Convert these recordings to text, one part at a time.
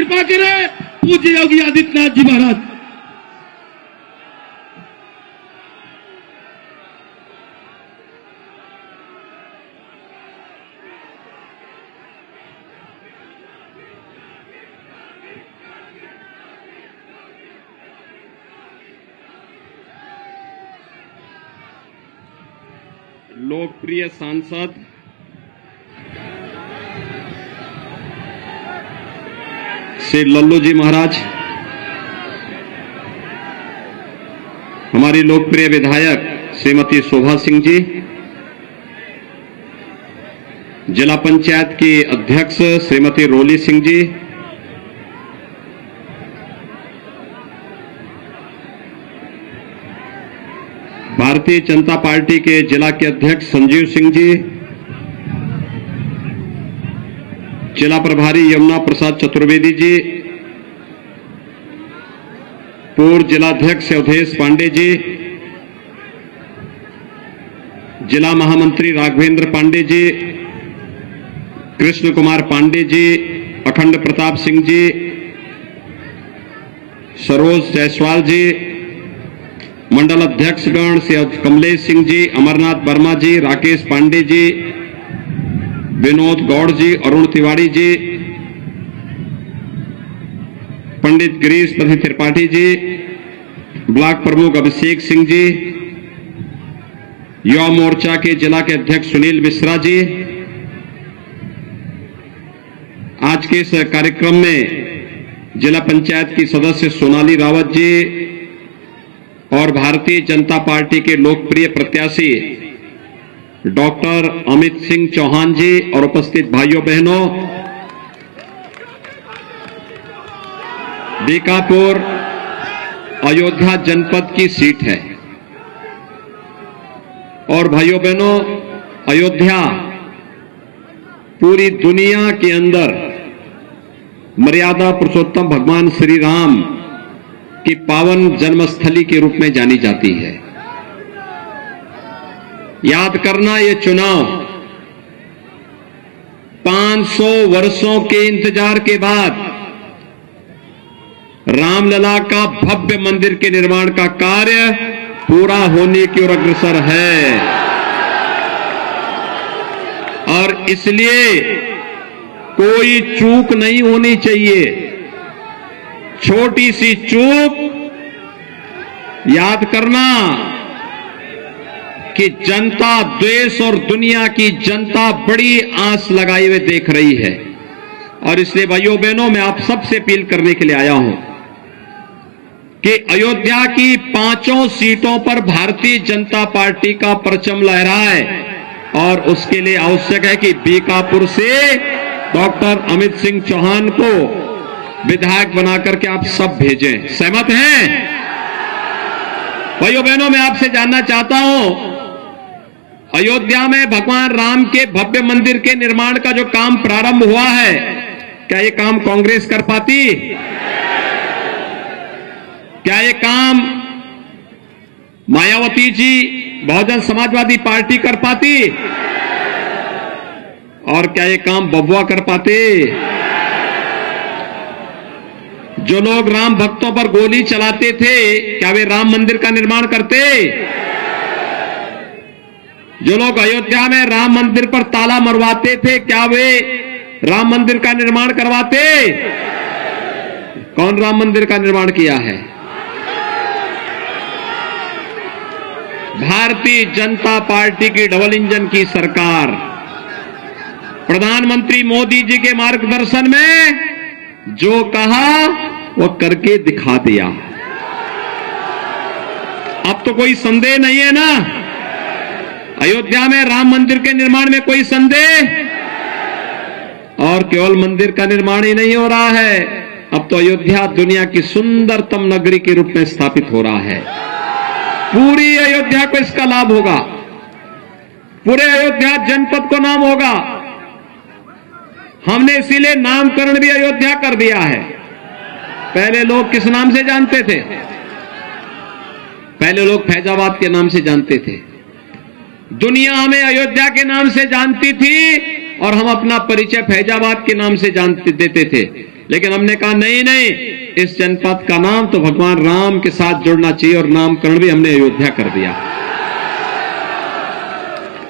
कृपा करें पूज्य योगी आदित्यनाथ जी महाराज। लोकप्रिय सांसद श्री लल्लू जी महाराज, हमारी लोकप्रिय विधायक श्रीमती शोभा सिंह जी, जिला पंचायत की अध्यक्ष श्रीमती रोली सिंह जी, भारतीय जनता पार्टी के जिला के अध्यक्ष संजीव सिंह जी, जिला प्रभारी यमुना प्रसाद चतुर्वेदी जी, पूर्व जिलाध्यक्ष अवधेश पांडे जी, जिला महामंत्री राघवेंद्र पांडे जी, कृष्ण कुमार पांडे जी, अखंड प्रताप सिंह जी, सरोज जायसवाल जी, मंडल अध्यक्षगण श्री कमलेश सिंह जी, अमरनाथ वर्मा जी, राकेश पांडे जी, विनोद गौड़ जी, अरुण तिवारी जी, पंडित गिरीश पति त्रिपाठी जी, ब्लॉक प्रमुख अभिषेक सिंह जी, युवा मोर्चा के जिला के अध्यक्ष सुनील मिश्रा जी। आज के इस कार्यक्रम में जिला पंचायत की सदस्य सोनाली रावत जी और भारतीय जनता पार्टी के लोकप्रिय प्रत्याशी डॉक्टर अमित सिंह चौहान जी और उपस्थित भाइयों बहनों, बीकापुर अयोध्या जनपद की सीट है और भाइयों बहनों, अयोध्या पूरी दुनिया के अंदर मर्यादा पुरुषोत्तम भगवान श्री राम की पावन जन्मस्थली के रूप में जानी जाती है। याद करना, ये चुनाव 500 वर्षों के इंतजार के बाद रामलला का भव्य मंदिर के निर्माण का कार्य पूरा होने की ओर अग्रसर है और इसलिए कोई चूक नहीं होनी चाहिए। छोटी सी चूक, याद करना कि जनता देश और दुनिया की जनता बड़ी आस लगाए हुए देख रही है और इसलिए भाइयों बहनों, मैं आप सबसे अपील करने के लिए आया हूं कि अयोध्या की 5 सीटों पर भारतीय जनता पार्टी का परचम लहराए और उसके लिए आवश्यक है कि बीकापुर से डॉक्टर अमित सिंह चौहान को विधायक बनाकर के आप सब भेजें। सहमत हैं? भाइयों बहनों, मैं आपसे जानना चाहता हूं, अयोध्या में भगवान राम के भव्य मंदिर के निर्माण का जो काम प्रारंभ हुआ है, क्या ये काम कांग्रेस कर पाती? क्या ये काम मायावती जी बहुजन समाजवादी पार्टी कर पाती? और क्या ये काम बबुआ कर पाते? जो लोग राम भक्तों पर गोली चलाते थे, क्या वे राम मंदिर का निर्माण करते? जो लोग अयोध्या में राम मंदिर पर ताला मरवाते थे, क्या वे राम मंदिर का निर्माण करवाते? कौन राम मंदिर का निर्माण किया है? भारतीय जनता पार्टी की डबल इंजन की सरकार, प्रधानमंत्री मोदी जी के मार्गदर्शन में जो कहा वो करके दिखा दिया। अब तो कोई संदेह नहीं है ना, अयोध्या में राम मंदिर के निर्माण में कोई संदेह? और केवल मंदिर का निर्माण ही नहीं हो रहा है, अब तो अयोध्या दुनिया की सुंदरतम नगरी के रूप में स्थापित हो रहा है। पूरी अयोध्या को इसका लाभ होगा, पूरे अयोध्या जनपद को नाम होगा। हमने इसीलिए नामकरण भी अयोध्या कर दिया है। पहले लोग किस नाम से जानते थे? पहले लोग फैजाबाद के नाम से जानते थे। दुनिया हमें अयोध्या के नाम से जानती थी और हम अपना परिचय फैजाबाद के नाम से जानते देते थे। लेकिन हमने कहा नहीं नहीं, इस जनपद का नाम तो भगवान राम के साथ जुड़ना चाहिए और नामकरण भी हमने अयोध्या कर दिया।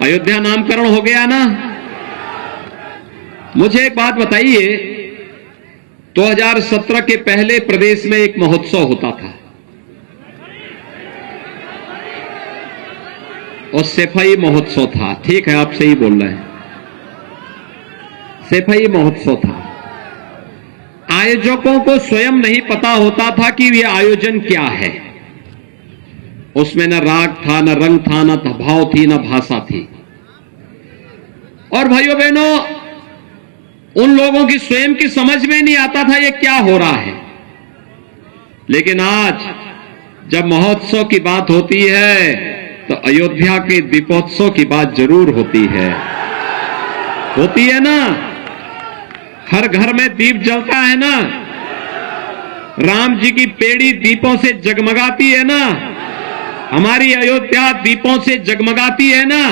अयोध्या नामकरण हो गया ना। मुझे एक बात बताइए, 2017 के पहले प्रदेश में एक महोत्सव होता था और सफाई महोत्सव था। ठीक है, आप सही बोल रहे हैं, सफाई महोत्सव था। आयोजकों को स्वयं नहीं पता होता था कि यह आयोजन क्या है। उसमें न राग था, न रंग था, न भाव थी, न भाषा थी। और भाइयों बहनों, उन लोगों की स्वयं की समझ में नहीं आता था ये क्या हो रहा है। लेकिन आज जब महोत्सव की बात होती है तो अयोध्या के दीपोत्सव की बात जरूर होती है ना। हर घर में दीप जलता है ना, राम जी की पेड़ी दीपों से जगमगाती है ना, हमारी अयोध्या दीपों से जगमगाती है ना।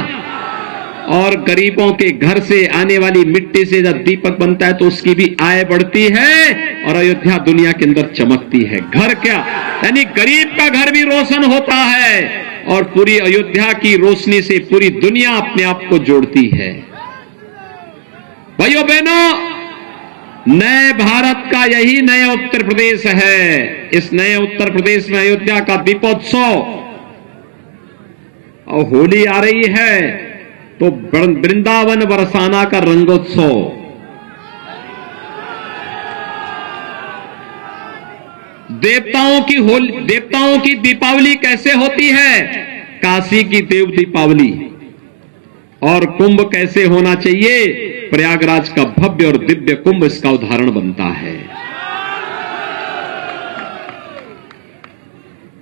और गरीबों के घर से आने वाली मिट्टी से जब दीपक बनता है तो उसकी भी आय बढ़ती है और अयोध्या दुनिया के अंदर चमकती है। घर क्या, यानी गरीब का घर भी रोशन होता है और पूरी अयोध्या की रोशनी से पूरी दुनिया अपने आप को जोड़ती है। भाइयों बहनों, नए भारत का यही नया उत्तर प्रदेश है। इस नए उत्तर प्रदेश में अयोध्या का दीपोत्सव और होली आ रही है तो वृंदावन बरसाना का रंगोत्सव। देवताओं की दीपावली कैसे होती है? काशी की देव दीपावली। और कुंभ कैसे होना चाहिए? प्रयागराज का भव्य और दिव्य कुंभ इसका उदाहरण बनता है।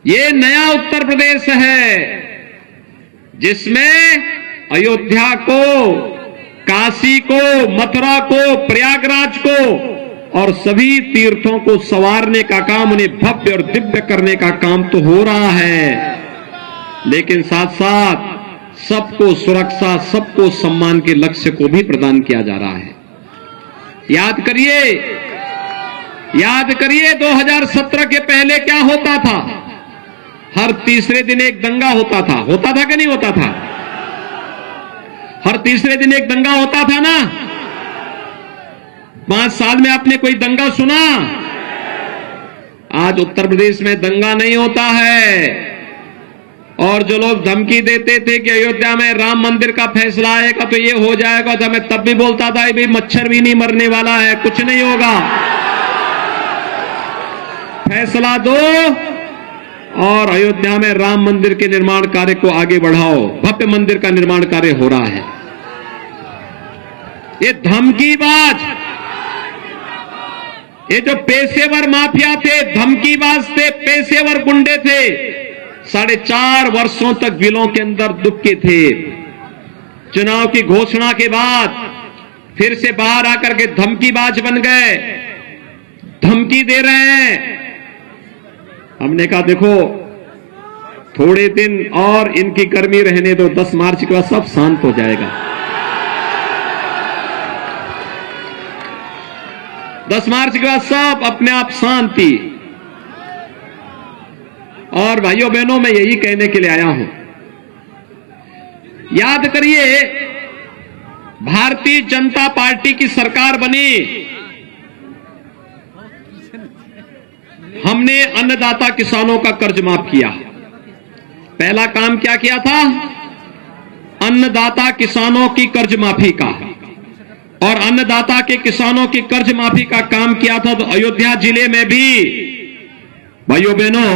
ये नया उत्तर प्रदेश है जिसमें अयोध्या को, काशी को, मथुरा को, प्रयागराज को और सभी तीर्थों को संवारने का काम, उन्हें भव्य और दिव्य करने का काम तो हो रहा है, लेकिन साथ साथ सबको सुरक्षा, सबको सम्मान के लक्ष्य को भी प्रदान किया जा रहा है। याद करिए 2017 के पहले क्या होता था? हर तीसरे दिन एक दंगा होता था कि नहीं होता था? हर तीसरे दिन एक दंगा होता था ना। 5 साल में आपने कोई दंगा सुना? आज उत्तर प्रदेश में दंगा नहीं होता है। और जो लोग धमकी देते थे कि अयोध्या में राम मंदिर का फैसला आएगा तो ये हो जाएगा, तो मैं तब भी बोलता था भाई मच्छर भी नहीं मरने वाला है, कुछ नहीं होगा, फैसला दो और अयोध्या में राम मंदिर के निर्माण कार्य को आगे बढ़ाओ। भव्य मंदिर का निर्माण कार्य हो रहा है। ये धमकीबाज, ये जो पेशेवर माफिया थे, धमकीबाज थे, पेशेवर गुंडे थे, 4.5 वर्षों तक बिलों के अंदर दुबके थे। चुनाव की घोषणा के बाद फिर से बाहर आकर के धमकीबाज बन गए, धमकी दे रहे हैं। हमने कहा देखो थोड़े दिन और इनकी गर्मी रहने दो, 10 मार्च के बाद सब शांत हो जाएगा। 10 मार्च के बाद सब अपने आप शांति। और भाइयों बहनों, मैं यही कहने के लिए आया हूं, याद करिए भारतीय जनता पार्टी की सरकार बनी, हमने अन्नदाता किसानों का कर्ज माफ किया। पहला काम क्या किया था? अन्नदाता किसानों की कर्ज माफी का। और अन्नदाता के किसानों की कर्ज माफी का काम किया था तो अयोध्या जिले में भी भाइयों बहनों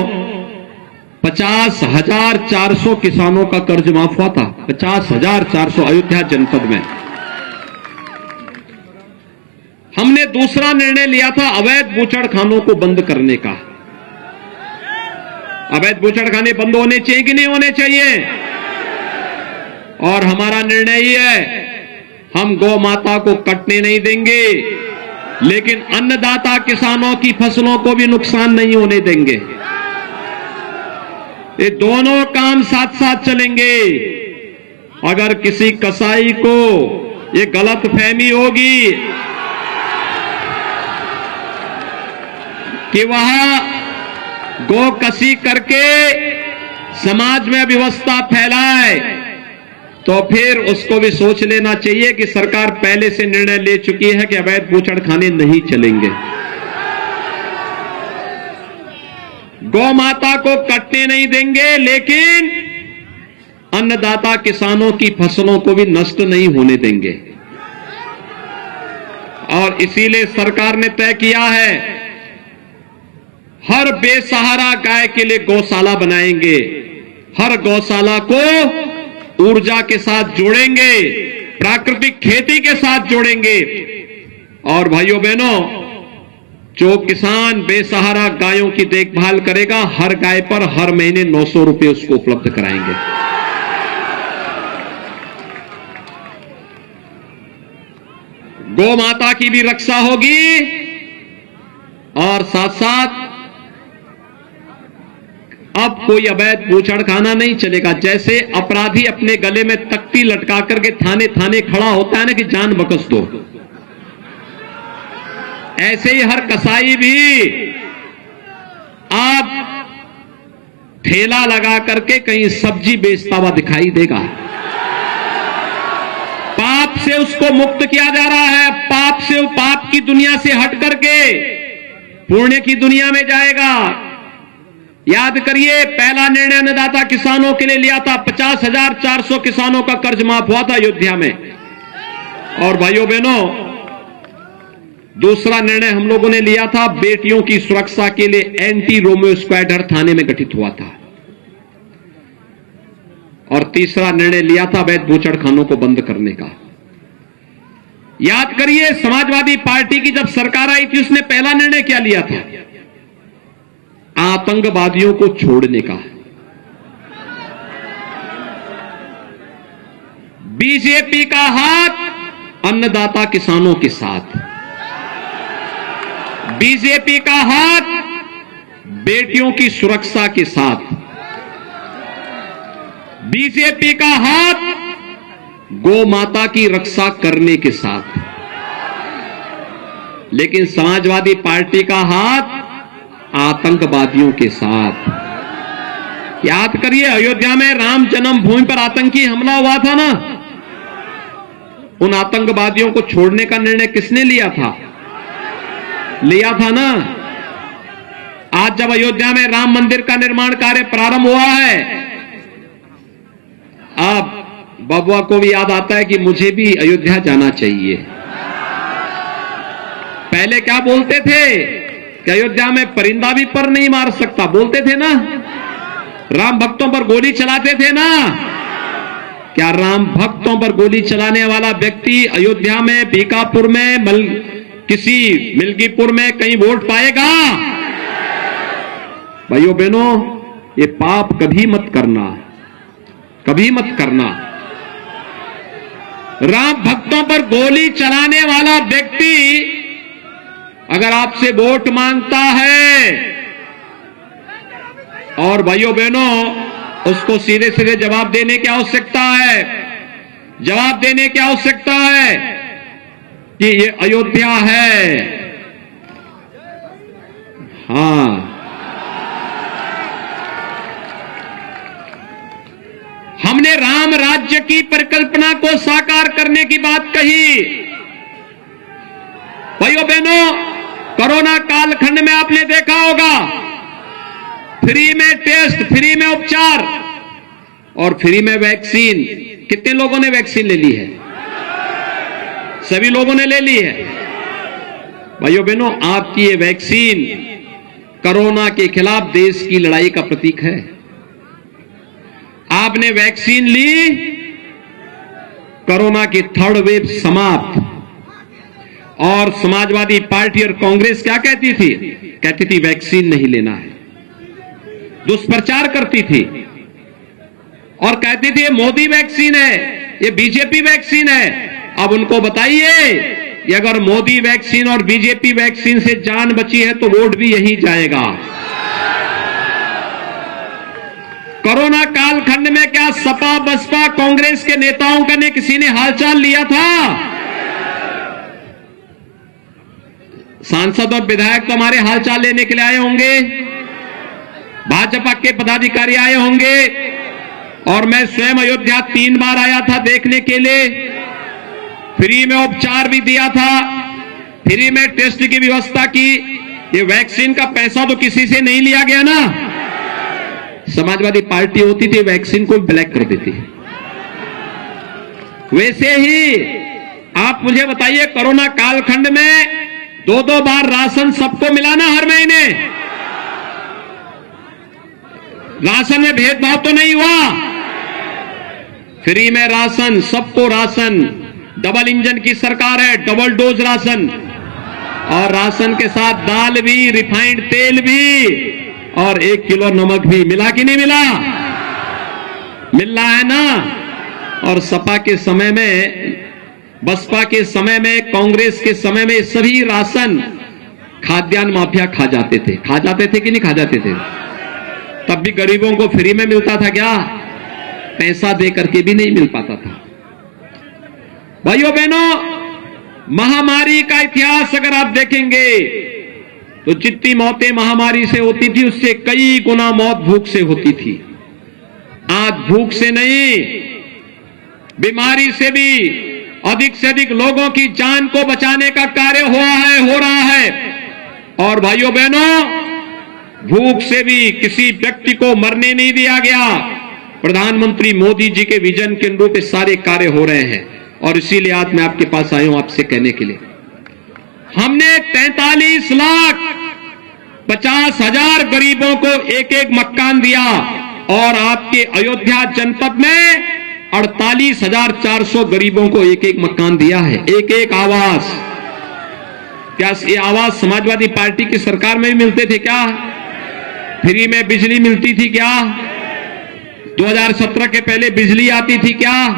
50,400 किसानों का कर्ज माफ हुआ था। 50,400 अयोध्या जनपद में। हमने दूसरा निर्णय लिया था अवैध बूचड़खानों को बंद करने का। अवैध बूचड़खाने बंद होने चाहिए कि नहीं होने चाहिए? और हमारा निर्णय ये है, हम गौ माता को कटने नहीं देंगे, लेकिन अन्नदाता किसानों की फसलों को भी नुकसान नहीं होने देंगे। ये दोनों काम साथ साथ चलेंगे। अगर किसी कसाई को ये गलत फहमी होगी, कि वह गो कसी करके समाज में अव्यवस्था फैलाए, तो फिर उसको भी सोच लेना चाहिए कि सरकार पहले से निर्णय ले चुकी है कि अवैध बूचड़खाने नहीं चलेंगे। गौ माता को कटने नहीं देंगे, लेकिन अन्नदाता किसानों की फसलों को भी नष्ट नहीं होने देंगे। और इसीलिए सरकार ने तय किया है, हर बेसहारा गाय के लिए गौशाला बनाएंगे, हर गौशाला को ऊर्जा के साथ जोड़ेंगे, प्राकृतिक खेती के साथ जोड़ेंगे। और भाइयों बहनों, जो किसान बेसहारा गायों की देखभाल करेगा, हर गाय पर हर महीने 900 रुपए उसको उपलब्ध कराएंगे। गौ माता की भी रक्षा होगी और साथ साथ अब कोई अवैध बूचड़खाना नहीं चलेगा। जैसे अपराधी अपने गले में तख्ती लटका करके थाने थाने खड़ा होता है ना कि जान बख्श दो, ऐसे ही हर कसाई भी आप ठेला लगा करके कहीं सब्जी बेचता हुआ दिखाई देगा। पाप से उसको मुक्त किया जा रहा है, पाप से, पाप की दुनिया से हट करके पुण्य की दुनिया में जाएगा। याद करिए, पहला निर्णय अन्नदाता किसानों के लिए लिया था, 50,400 किसानों का कर्ज माफ हुआ था अयोध्या में। और भाइयों बहनों, दूसरा निर्णय हम लोगों ने लिया था, बेटियों की सुरक्षा के लिए एंटी रोमियो स्क्वाड हर थाने में गठित हुआ था। और तीसरा निर्णय लिया था अवैध बूचड़खानों को बंद करने का। याद करिए, समाजवादी पार्टी की जब सरकार आई थी, उसने पहला निर्णय क्या लिया था? आतंकवादियों को छोड़ने का। बीजेपी का हाथ अन्नदाता किसानों के साथ, बीजेपी का हाथ बेटियों की सुरक्षा के साथ, बीजेपी का हाथ गौ माता की रक्षा करने के साथ, लेकिन समाजवादी पार्टी का हाथ आतंकवादियों के साथ। याद करिए, अयोध्या में राम जन्मभूमि पर आतंकी हमला हुआ था ना, उन आतंकवादियों को छोड़ने का निर्णय किसने लिया था? लिया था ना। आज जब अयोध्या में राम मंदिर का निर्माण कार्य प्रारंभ हुआ है, अब बबुआ को भी याद आता है कि मुझे भी अयोध्या जाना चाहिए। पहले क्या बोलते थे कि अयोध्या में परिंदा भी पर नहीं मार सकता, बोलते थे ना। राम भक्तों पर गोली चलाते थे ना। क्या राम भक्तों पर गोली चलाने वाला व्यक्ति अयोध्या में, बीकापुर में, किसी मिल्कीपुर में कहीं वोट पाएगा? भाइयों बहनों, ये पाप कभी मत करना, कभी मत करना। राम भक्तों पर गोली चलाने वाला व्यक्ति अगर आपसे वोट मांगता है, और भाइयों बहनों, उसको सीधे सीधे जवाब देने की आवश्यकता है, जवाब देने की आवश्यकता है कि ये अयोध्या है। हां, हमने राम राज्य की परिकल्पना को साकार करने की बात कही। भाइयों बहनों, कोरोना कालखंड में आपने देखा होगा, फ्री में टेस्ट, फ्री में उपचार और फ्री में वैक्सीन। कितने लोगों ने वैक्सीन ले ली है? सभी लोगों ने ले ली है। भाइयों बहनों, आपकी ये वैक्सीन कोरोना के खिलाफ देश की लड़ाई का प्रतीक है। आपने वैक्सीन ली, कोरोना की थर्ड वेव समाप्त। और समाजवादी पार्टी और कांग्रेस क्या कहती थी? कहती थी वैक्सीन नहीं लेना है, दुष्प्रचार करती थी और कहती थी ये मोदी वैक्सीन है, ये बीजेपी वैक्सीन है। अब उनको बताइए कि अगर मोदी वैक्सीन और बीजेपी वैक्सीन से जान बची है तो वोट भी यहीं जाएगा। कोरोना कालखंड में क्या सपा, बसपा, कांग्रेस के नेताओं का किसी ने हालचाल लिया था? सांसद और विधायक तो हमारे हालचाल लेने के लिए आए होंगे, भाजपा के पदाधिकारी आए होंगे, और मैं स्वयं अयोध्या 3 बार आया था देखने के लिए। फ्री में उपचार भी दिया था, फ्री में टेस्ट की व्यवस्था की। ये वैक्सीन का पैसा तो किसी से नहीं लिया गया ना। समाजवादी पार्टी होती थी, वैक्सीन को ब्लैक कर देती। वैसे ही आप मुझे बताइए, कोरोना कालखंड में 2-2 बार राशन सबको मिला ना हर महीने? राशन में भेदभाव तो नहीं हुआ? फ्री में राशन, सबको राशन। डबल इंजन की सरकार है, डबल डोज राशन, और राशन के साथ दाल भी, रिफाइंड तेल भी, और 1 किलो नमक भी। मिला कि नहीं मिला? मिल रहा है ना। और सपा के समय में, बसपा के समय में, कांग्रेस के समय में सभी राशन खाद्यान्न माफिया खा जाते थे। खा जाते थे कि नहीं खा जाते थे? तब भी गरीबों को फ्री में मिलता था क्या? पैसा दे करके भी नहीं मिल पाता था। भाइयों बहनों, महामारी का इतिहास अगर आप देखेंगे तो जितनी मौतें महामारी से होती थी, उससे कई गुना मौत भूख से होती थी। आज भूख से नहीं, बीमारी से भी अधिक से अधिक लोगों की जान को बचाने का कार्य हो रहा है। और भाइयों बहनों, भूख से भी किसी व्यक्ति को मरने नहीं दिया गया। प्रधानमंत्री मोदी जी के विजन के अनुरूप सारे कार्य हो रहे हैं, और इसीलिए आज मैं आपके पास आया हूं आपसे कहने के लिए। हमने 43,50,000 गरीबों को एक एक मकान दिया, और आपके अयोध्या जनपद में 48,400 गरीबों को एक एक मकान दिया है, एक एक आवास। क्या ये आवास समाजवादी पार्टी की सरकार में भी मिलते थे क्या? फ्री में बिजली मिलती थी क्या? 2017 के पहले बिजली आती थी क्या?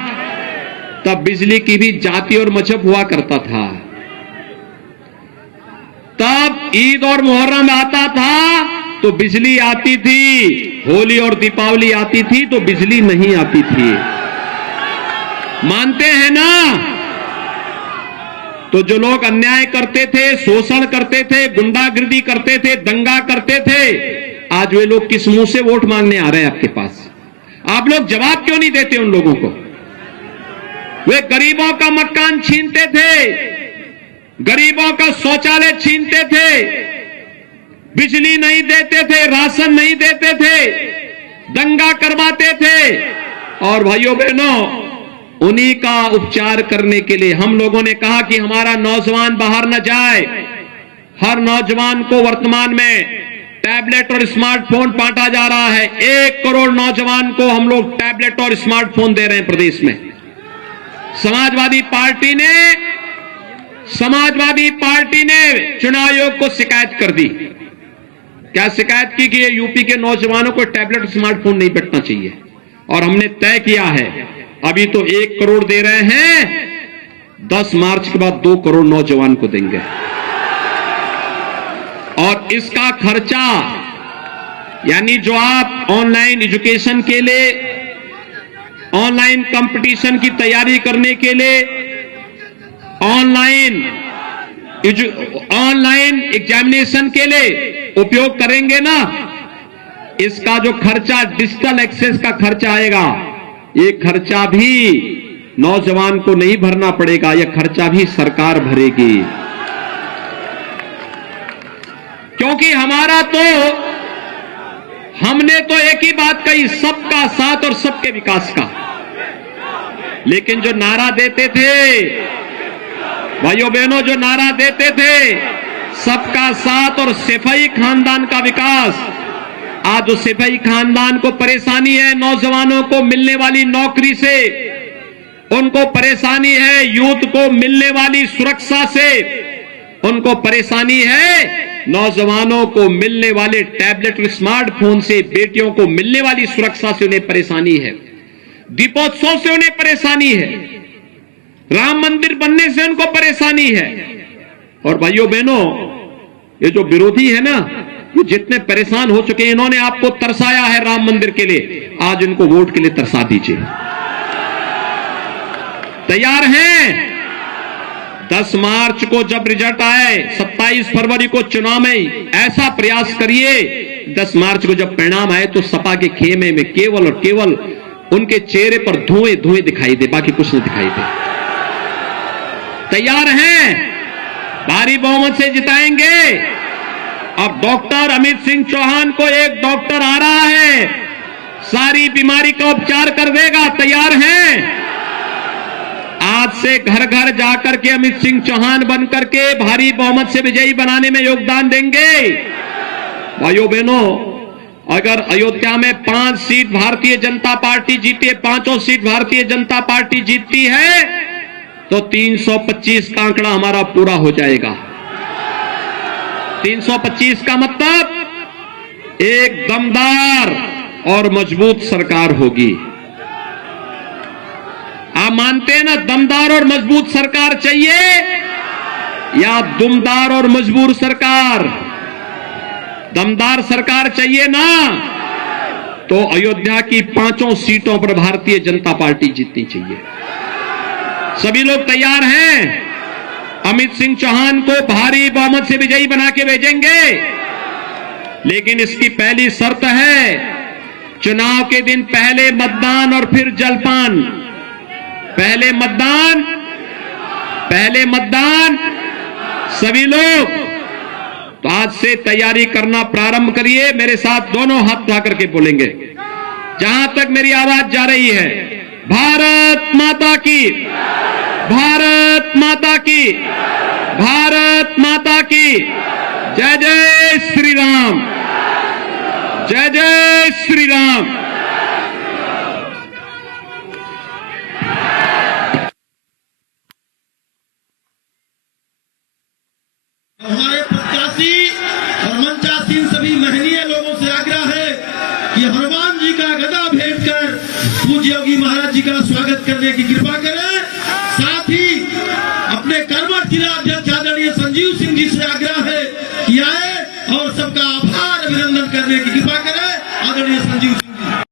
तब बिजली की भी जाति और मजहब हुआ करता था। तब ईद और मुहर्रम आता था तो बिजली आती थी, होली और दीपावली आती थी तो बिजली नहीं आती थी। मानते हैं ना? तो जो लोग अन्याय करते थे, शोषण करते थे, गुंडागिर्दी करते थे, दंगा करते थे, आज वे लोग किस मुंह से वोट मांगने आ रहे हैं आपके पास? आप लोग जवाब क्यों नहीं देते उन लोगों को? वे गरीबों का मकान छीनते थे, गरीबों का शौचालय छीनते थे, बिजली नहीं देते थे, राशन नहीं देते थे, दंगा करवाते थे। और भाइयों बहनों, उन्हीं का उपचार करने के लिए हम लोगों ने कहा कि हमारा नौजवान बाहर न जाए। हर नौजवान को वर्तमान में टैबलेट और स्मार्टफोन बांटा जा रहा है। 1 करोड़ नौजवान को हम लोग टैबलेट और स्मार्टफोन दे रहे हैं प्रदेश में। समाजवादी पार्टी ने चुनाव आयोग को शिकायत कर दी। क्या शिकायत की? कि ये यूपी के नौजवानों को टैबलेट स्मार्टफोन नहीं बंटना चाहिए। और हमने तय किया है, अभी तो 1 करोड़ दे रहे हैं, 10 मार्च के बाद 2 करोड़ नौजवान को देंगे। और इसका खर्चा, यानी जो आप ऑनलाइन एजुकेशन के लिए, ऑनलाइन कंपटीशन की तैयारी करने के लिए, ऑनलाइन एग्जामिनेशन के लिए उपयोग करेंगे ना, इसका जो खर्चा, डिजिटल एक्सेस का खर्चा आएगा, ये खर्चा भी नौजवान को नहीं भरना पड़ेगा, यह खर्चा भी सरकार भरेगी। क्योंकि हमने तो एक ही बात कही, सबका साथ और सबके विकास का। लेकिन जो नारा देते थे भाइयों बहनों, जो नारा देते थे सबका साथ और सैफई खानदान का विकास, आज उस सैफई खानदान को परेशानी है नौजवानों को मिलने वाली नौकरी से, उनको परेशानी है यूथ को मिलने वाली सुरक्षा से, उनको परेशानी है नौजवानों को मिलने वाले टैबलेट और स्मार्टफोन से, बेटियों को मिलने वाली सुरक्षा से उन्हें परेशानी है, दीपोत्सव से उन्हें परेशानी है, राम मंदिर बनने से उनको परेशानी है। और भाइयों बहनों, ये जो विरोधी है ना, ये जितने परेशान हो चुके हैं, इन्होंने आपको तरसाया है राम मंदिर के लिए, आज इनको वोट के लिए तरसा दीजिए। तैयार हैं? 10 मार्च को जब रिजल्ट आए, 27 फरवरी को चुनाव में ऐसा प्रयास करिए 10 मार्च को जब परिणाम आए तो सपा के खेमे में केवल और केवल उनके चेहरे पर धुएं धुएं दिखाई दे, बाकी कुछ नहीं दिखाई दे। तैयार हैं? भारी बहुमत से जिताएंगे। अब डॉक्टर अमित सिंह चौहान को एक डॉक्टर आ रहा है, सारी बीमारी का उपचार कर देगा। तैयार हैं? आज से घर घर जाकर के अमित सिंह चौहान बनकर के भारी बहुमत से विजयी बनाने में योगदान देंगे। भाइयों बहनों, अगर अयोध्या में 5 सीट भारतीय जनता पार्टी जीती है, 5 सीट भारतीय जनता पार्टी जीतती है तो 325 का आंकड़ा हमारा पूरा हो जाएगा। 325 का मतलब एक दमदार और मजबूत सरकार होगी। आप मानते हैं ना, दमदार और मजबूत सरकार चाहिए या दुमदार और मजबूर सरकार? दमदार सरकार चाहिए ना, तो अयोध्या की 5 सीटों पर भारतीय जनता पार्टी जीतनी चाहिए। सभी लोग तैयार हैं? अमित सिंह चौहान को भारी बहुमत से विजयी बना के भेजेंगे, लेकिन इसकी पहली शर्त है चुनाव के दिन पहले मतदान और फिर जलपान। पहले मतदान सभी लोग। तो आज से तैयारी करना प्रारंभ करिए। मेरे साथ दोनों हाथ उठा करके बोलेंगे, जहां तक मेरी आवाज जा रही है, भारत माता की, भारत माता की, भारत माता की, जय जय श्री राम, जय जय श्री राम। हमारे प्रत्याशी और मंचासीन सभी महनीय लोगों से आग्रह है कि हनुमान जी का गदा भेंट कर पूज्य योगी महाराज जी का स्वागत करने की कृपा करें। साथ ही अपने कर्मठ जिला अध्यक्ष आदरणीय संजीव सिंह जी से आग्रह है कि आए